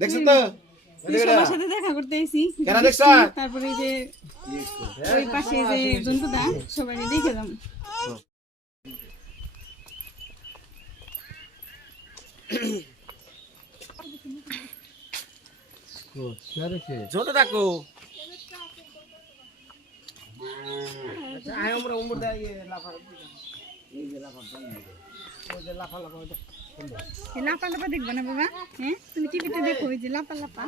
দেখছো তো সবার সাথে দেখা করতে এসেছি তারপরে যে ওই পাশে যে জন্তুটা সবাই দেখে যাম ছোট থাকো লাপা লাপা দেখবা না বাবা হ্যাঁ তুমি টিভিতে দেখো ওই যে লাপা লাপা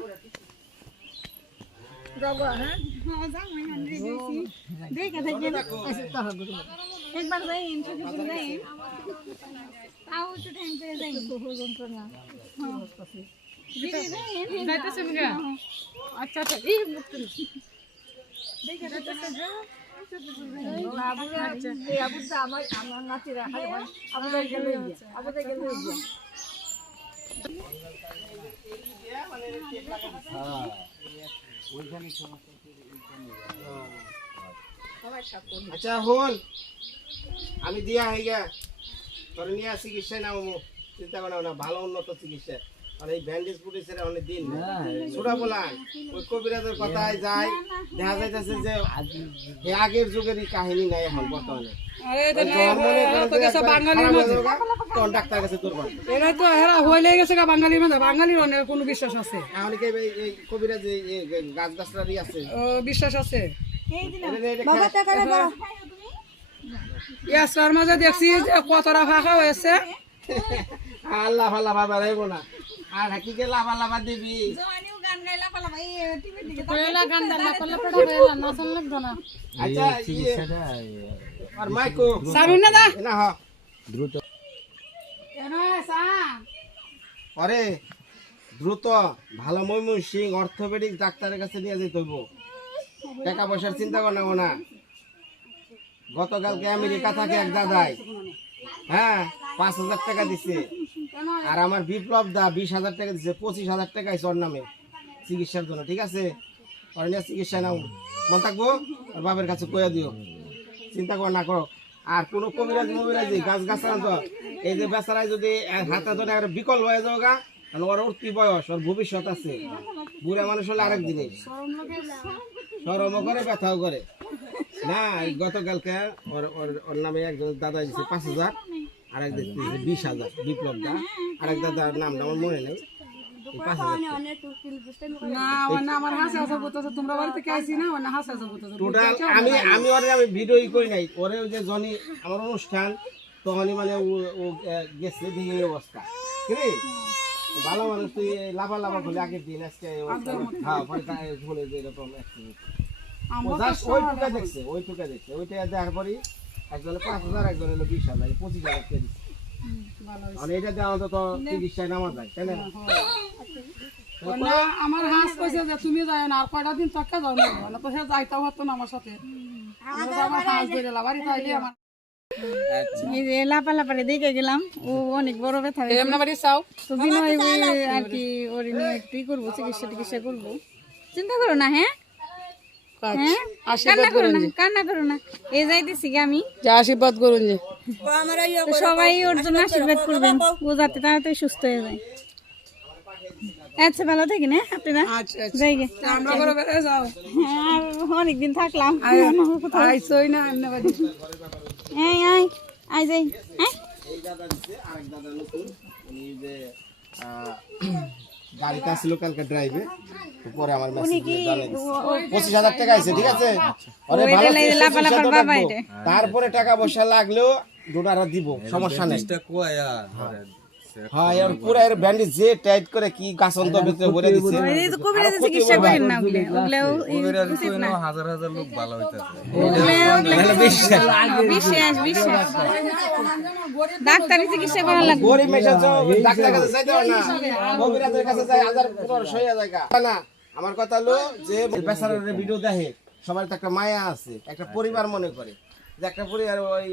দেখে থাকবেন একবার যাই যাই তাও একটু টাইম পেয়ে যাই যন্ত্রণা আচ্ছা আচ্ছা এই দেখে আমার নাতিরা আমাদের গেলে আচ্ছা হল আমি দিয়া হইগা তোর নিয়ে চিকিৎসা নাও চিন্তা করো না ভালো উন্নত চিকিৎসা আর এই ব্যান্ডেজ পুলিশের অনেক দিন ছোটা বলান ওই কবিরাজের কথায় যায় দেখা যাইতেছে যে এই আগের যুগেরই কাহিনী নাই এখন বর্তমানে ডাক্তার কাছে তোর এরা তো এরা হইলে গেছে বাঙালির মধ্যে বাঙালির অনেক কোনো বিশ্বাস আছে অনেকে এই কবিরাজ গাছ গাছটারই আছে বিশ্বাস আছে ইয়াসরার মাঝে দেখছি যে কতটা ফাঁকা হয়েছে আল্লাহ ফাল্লা বাবা রাইব না আর হাকিকে লাভা লাভা দিবি আচ্ছা আর মাইকো সারুন না দা না হ দ্রুত আরে দ্রুত ভালো ময়মনসিং অর্থোপেডিক ডাক্তারের কাছে নিয়ে যেতে হইব টাকা পয়সার চিন্তা করো না গতকালকে আমেরিকা থেকে এক দাদাই হ্যাঁ 5,000 টাকা দিছে আর আমার বিপ্লব দা 20,000 টাকা দিছে 25,000 টাকা ওর নামে চিকিৎসার জন্য ঠিক আছে ওর নিয়ে চিকিৎসা নাও মন থাকবো আর বাবার কাছে কইয়া দিও চিন্তা করো না করো আর কোনো কবিরাজ মবিরাজি গাছ গাছানা তো এই যে বেচারায় যদি হাতে ধরে আর বিকল হয়ে যাও গা কারণ ওর উঠতি বয়স ওর ভবিষ্যৎ আছে বুড়া মানুষ হলে আরেক জিনিস সরমও করে ব্যথাও করে না গতকালকে ওর নামে একজন দাদা দিচ্ছে 5,000 আর এক দিচ্ছে 20,000 বিপ্লব দা আর এক দাদার নামটা আমার মনে নেই 5,000 না আমার হাসি হাসা বলতেছে তোমরা বাড়িতে কে আইছি না না হাসি হাসা বলতেছে টোটাল আমি আমি ভিডিওই করি নাই ওরে ওই যে জনি আমার অনুষ্ঠান তখনই মানে ও গেছে দিয়ে অবস্থা কি ভালো মানুষ তুই লাভা লাভা বলে আগের দিন আজকে হ্যাঁ বলে যে এরকম ওইটুকা দেখছে ওইটা দেওয়ার পরই একজনে 5,000 একজনে 20,000 25,000 টাকা দিচ্ছে মানে এটা দেওয়া অন্তত চিকিৎসায় নামা যায় তাই না আমার হাঁস কইছে যে তুমি যাও না আর কয়টা দিন থাকা যাও না তো সে যাইতাও হতো না আমার সাথে আমার হাঁস ধরে লাভারি তাইলে আমার এই যে লাপা লাপারে দেখে গেলাম ও অনেক বড় ব্যথা এমন বাড়ি চাও তো বিনয় আর কি ওর নিয়ে একটু করবো চিকিৎসা করবো চিন্তা করো না হ্যাঁ কান্না করো না এই যাইতেছি আমি যা আশীর্বাদ করুন যে সবাই ওর জন্য আশীর্বাদ করবেন ও যাতে তাড়াতাড়ি সুস্থ হয়ে যায় আচ্ছা ভালো থাকেন হ্যাঁ আপনারা যাই গে আমরা করে বেড়ে যাও হ্যাঁ অনেকদিন থাকলাম আইসই না এমনি বাড়ি আই যাই হ্যাঁ এই দাদা দিছে আরেক দাদা নতুন উনি যে গাড়িতে আসছিল কালকে ড্রাইভে পরে আমার মেসেজ জানাই দিছে 25,000 টাকা আছে ঠিক আছে আরে ভালো তারপরে টাকা পয়সা লাগলেও ডোনারা দিব সমস্যা নাই হ্যাঁ এর পুরো এর ব্যান্ডেজ যে টাইট করে কি গাছন্ত ভিতরে ভরে দিছে এই তো কবিরাজ চিকিৎসা করেন না ওগুলো কবিরাজ কইনো হাজার হাজার লোক ভালো হইতাছে বিশ্বাস ডাক্তারি চিকিৎসা করা লাগবে গরিব মেশা তো ডাক্তার কাছে যাইতে হয় না কবিরাজের কাছে যায় 1,500 হয়ে যায় না আমার কথা হলো যে বেচারার ভিডিও দেখে সবার তো একটা মায়া আছে একটা পরিবার মনে করে যে একটা পরে আর ওই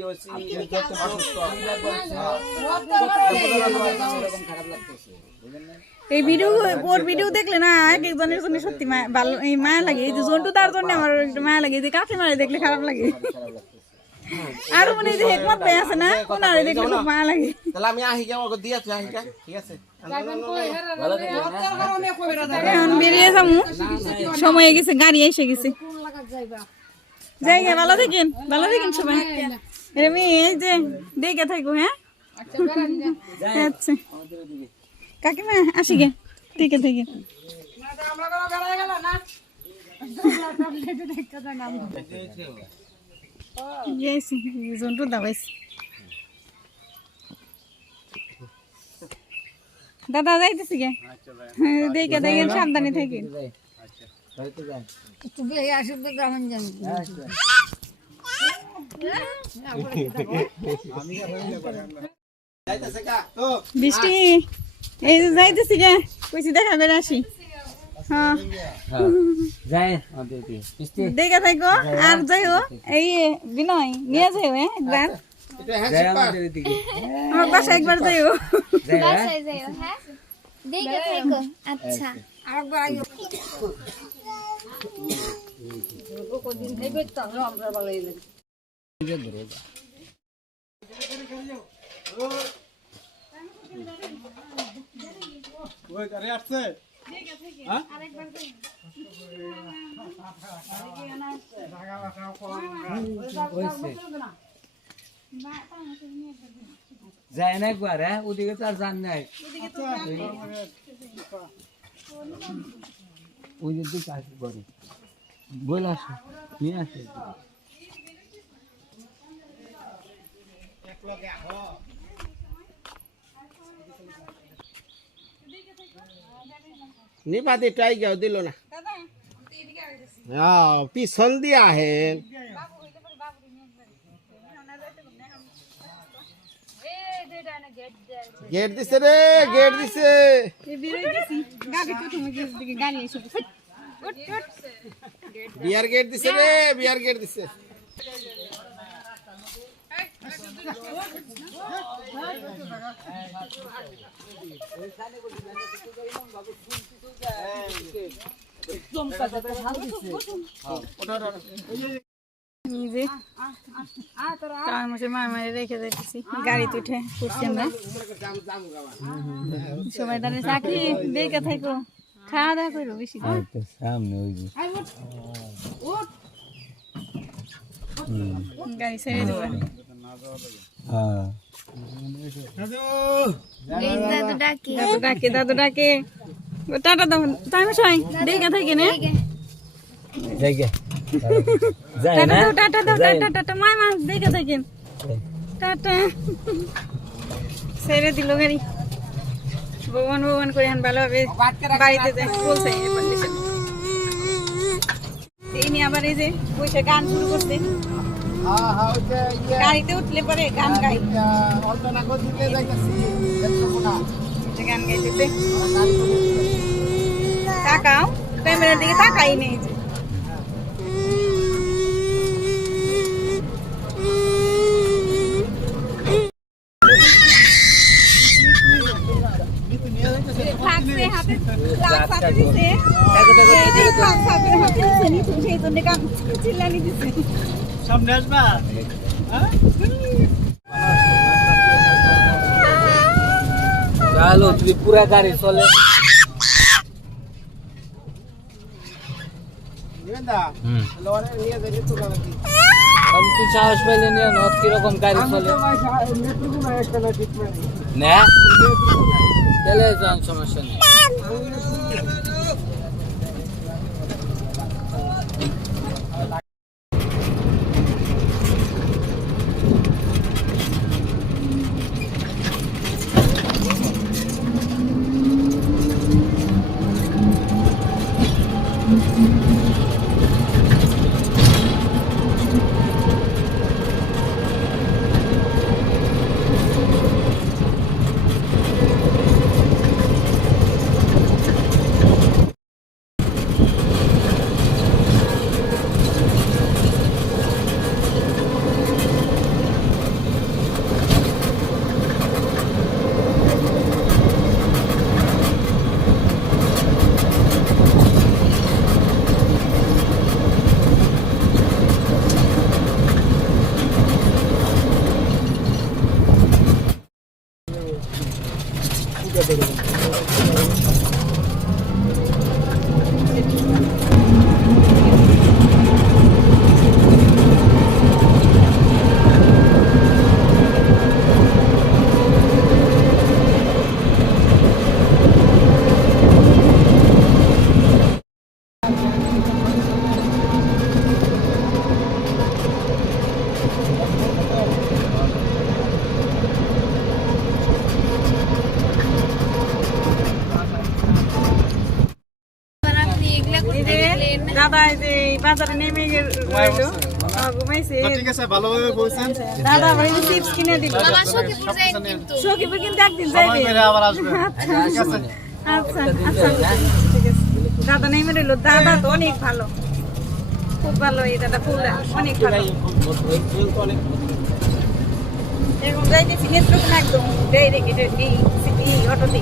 এই ভিডিও ওর ভিডিও দেখলে না এক একজনের জন্য সত্যি ভালো এই মায়া লাগে। এই যে জন্টু তার জন্য আমার একটু মায়া লাগে, যে কাছে মারে দেখলে খারাপ লাগে। আর মানে যে হেকমত ভাই আছে না, ওনারে দেখলে খুব মায়া লাগে। তাহলে আমি আহি কেমন দিয়ে তুই আহি ঠিক আছে। এখন বেরিয়ে যাবো, সময় হয়ে গেছে, গাড়ি এসে গেছে। যাই গে, ভালো থাকেন সবাই। এরমি এই যে দেখে থাকবো। হ্যাঁ আচ্ছা কাকিমা আসি গে, দেখে থেকে জন্তু দাবাইছি। দাদা যাইতেছি গে, দেখে দেখেন, সাবধানে থাকেন। বৃষ্টি এই যে যাইতেছি গে, কইছি দেখা করে আসি। হ্যাঁ দেখে থাকো আর যাইও। এই বিনয় নিয়ে যাইও একবার, আমার বাসা একবার যাইও। আচ্ছা যায় না একবার, হ্যাঁ ওদিকে তো আর যান নাই, ওই দিকে আসি করে বলে আসো, নিয়ে আসে। নিপাতি ট্রাই কেউ দিল না, পিছন দিয়ে আহেন। গেট দিছে রে, গেট দিছে। বিয়ার গেট দিছে রে, বিয়ার গেট দিছে। মামারে রেখে যাইতেছি, গাড়িতে উঠে পড়ছি আমরা সবাই। তাহলে চাকরি দেখে থাকো, খাওয়া দাওয়া করো বেশি। সামনে গাড়ি ছেড়ে দেবো। দাদু ডাকে টাটা দাও, তাই মশাই দেখে থাকে না। টাটা দাও, টাটা টাটা মাই মা দেখে থাকেন, টাটা। ছেড়ে দিল গাড়ি, ভগবান করে ভালোভাবে বাড়িতে যায় বলছে। এই নিয়ে আবার এই যে বসে গান শুরু করছে, গাড়িতে উঠলে পরে গান গাই, গান গাইতেছে। তাকাও, ক্যামেরার দিকে তাকাই নেই। সামনে আসবা চলো, যদি পুরা গাড়ি চলে। তুই সাহস পাইলে নিয়ে নত কিরকম গাড়ি চলে না, তাহলে যান, সমস্যা নেই। বাজারে নেমে রইলো ঘুমাইছে ঠিক আছে ভালোভাবে বলছেন দাদা ভাই চিপস কিনে দিল সকিপুর কিন্তু একদিন যাইবে আবার আসবে ঠিক আছে আচ্ছা আচ্ছা ঠিক আছে দাদা নেমে রইলো দাদা তো অনেক ভালো খুব ভালো এই দাদা পুরা অনেক ভালো এখন যাইতেছি নেত্রকোনা একদম ডাইরেক্ট এই অটোতে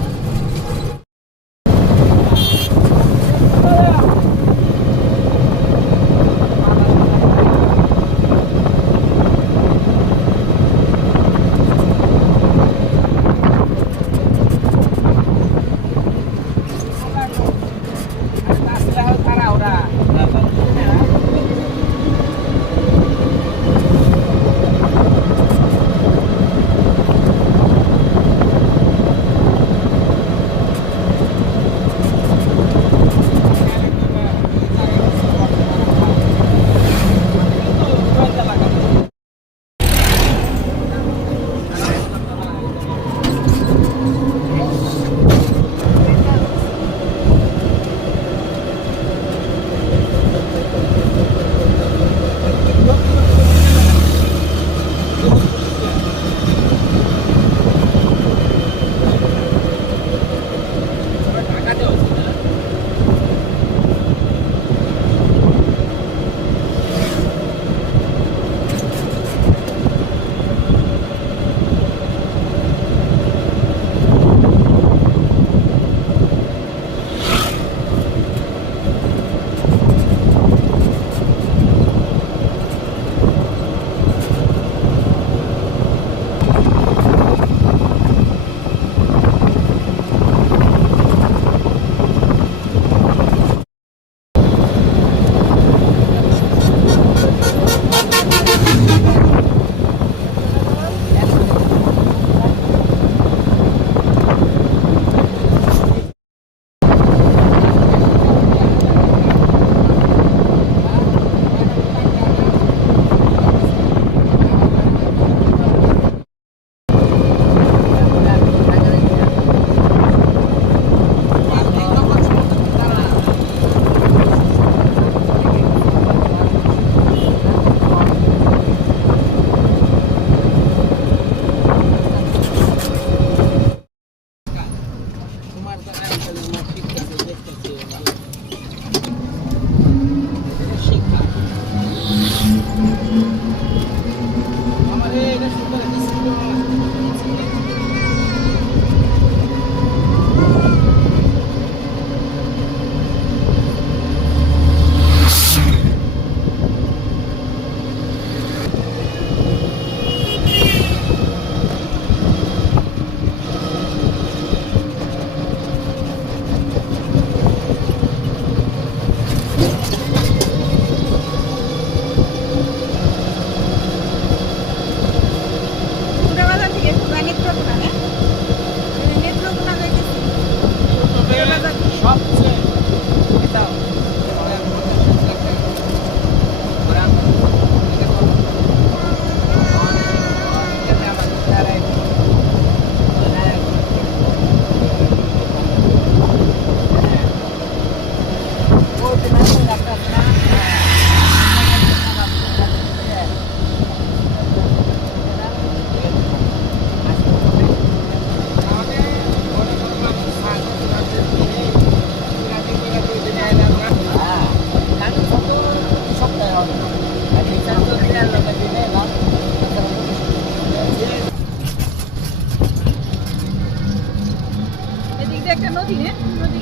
একটা নদী রে নদী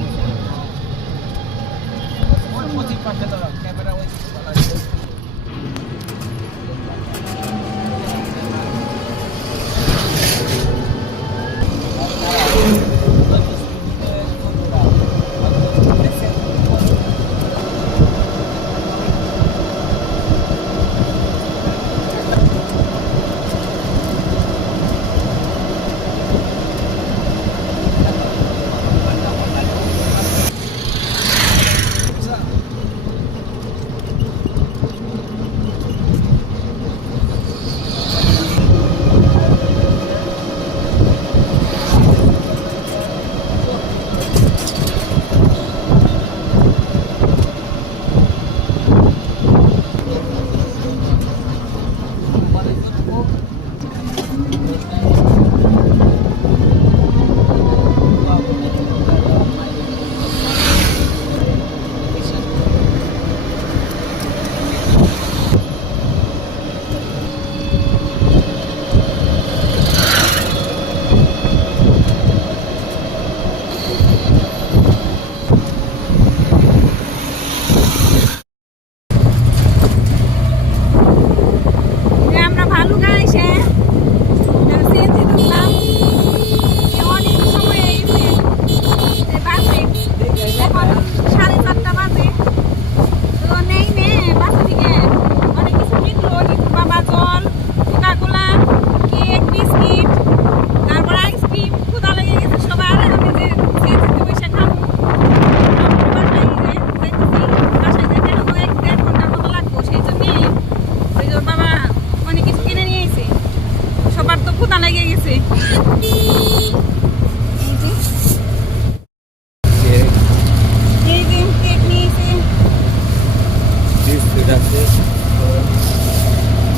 আছে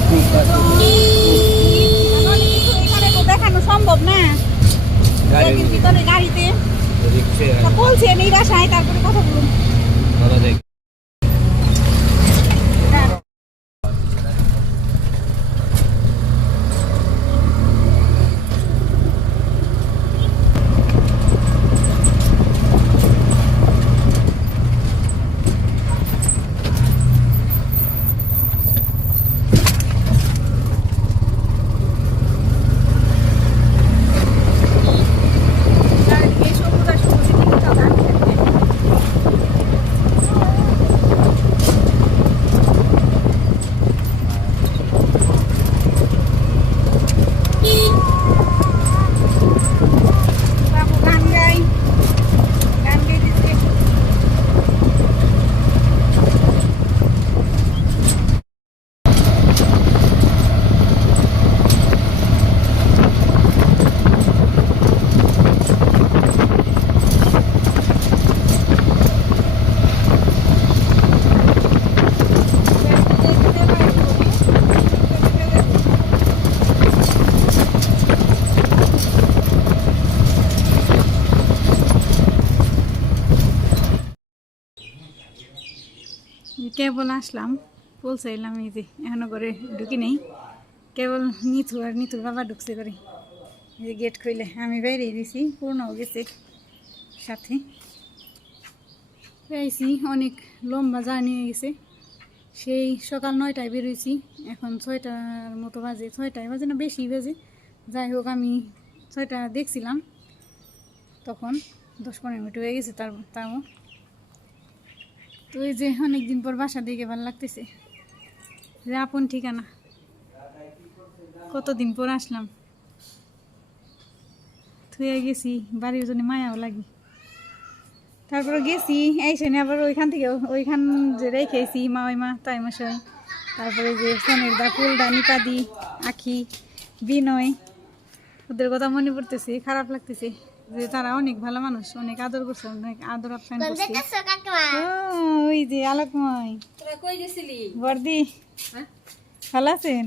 ঠিক আছে অনেক কিছু এখানে তো দেখানো সম্ভব না এর ভিতরে গাড়িতে রিক্সে তা বলছি এই বাসায় তারপরে কথা বলুন ধরা যায় এই সবুজ আর সবুজ টিকিটটা দাম বাবু গান গাইতেছে কেবল আসলাম পৌঁছাইলাম এই যে এখনো করে ঢুকি নেই কেবল নিথু আর নিথুর বাবা ঢুকছে করে এই যে গেট খুলে আমি বাইরে দিয়েছি পূর্ণও গেছে সাথে পেয়েছি অনেক লম্বা জার্নি হয়ে গেছে সেই সকাল 9টায় বেরোইছি এখন 6টার মতো বাজে 6টায় বাজে না বেশি বাজে যাই হোক আমি 6টা দেখছিলাম তখন 10-15 মিনিট হয়ে গেছে তাও তো এই যে অনেকদিন পর বাসা দেখে ভালো লাগতেছে যে আপন ঠিকানা কতদিন পর আসলাম থুয়ে গেছি বাড়ির জন্য মায়াও লাগে তারপরে গেছি এইসে আবার ওইখান থেকে ওইখান যে রেখেছি মা ওই মা তাই মশাই তারপরে যে ফোনের দা ফুলদা নিপাদি আখি বিনয় ওদের কথা মনে পড়তেছে খারাপ লাগতেছে যে তারা অনেক ভালো মানুষ অনেক আদর করছে অনেক আদর আপ্যায়ন করছে ওই যে আলোকময় বর্দি ভালো আছেন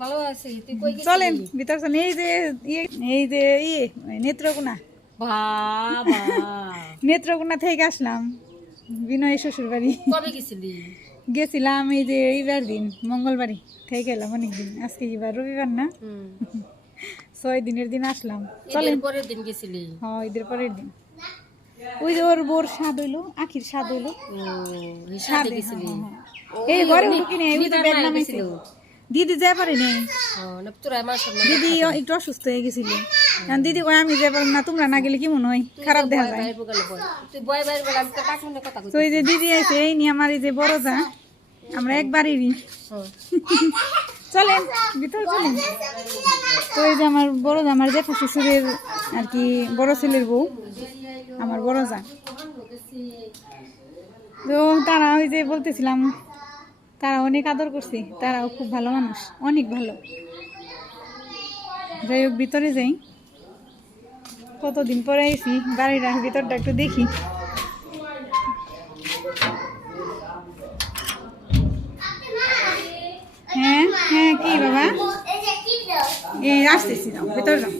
ভালো আছি তুই কই চলেন ভিতর চলেন এই যে নেত্রকোনা বাবা নেত্রকোনা থেকে আসলাম বিনয় শ্বশুর বাড়ি কবে গেছিলি গেছিলাম এই যে এইবার দিন মঙ্গলবারই থেকে এলাম অনেকদিন আজকে এবার রবিবার না 6 দিনের দিন আসলাম চলেন পরের দিন গেছিলি হ্যাঁ ঈদের পরের দিন ওই যে ওর বোর স্বাদ হইলো আখির স্বাদ হইলো সাথে গেছিলি এই ঘরে ঢুকি নেই ওই যে ব্যাগ নামাইছিল দিদি যা পারে নেই না তোরা আমার সামনে দিদি একটু অসুস্থ হয়ে গেছিল কারণ দিদি কয় আমি যা পারলাম না তোমরা না গেলে কি মনে হয় খারাপ দেখা যায় তুই বয় বাইরে বলে আমি তো কাকুনে কথা কই তো এই যে দিদি আছে এই নিয়ে আমার এই যে বড় যা আমরা একবারেরই চলেন ভিতরে চলেন তো এই যে আমার বড় যা আমার জেঠা শ্বশুরের আর কি বড় ছেলের বউ আমার বড় যা তো তারা ওই যে বলতেছিলাম তারা অনেক আদর করছে তারাও খুব ভালো মানুষ অনেক ভালো যাই হোক ভিতরে যাই কতদিন পরে আইছি বাড়ির ভিতরটা একটু দেখি হ্যাঁ হ্যাঁ কি বাবা এই আসতেছি না ভিতরে যাও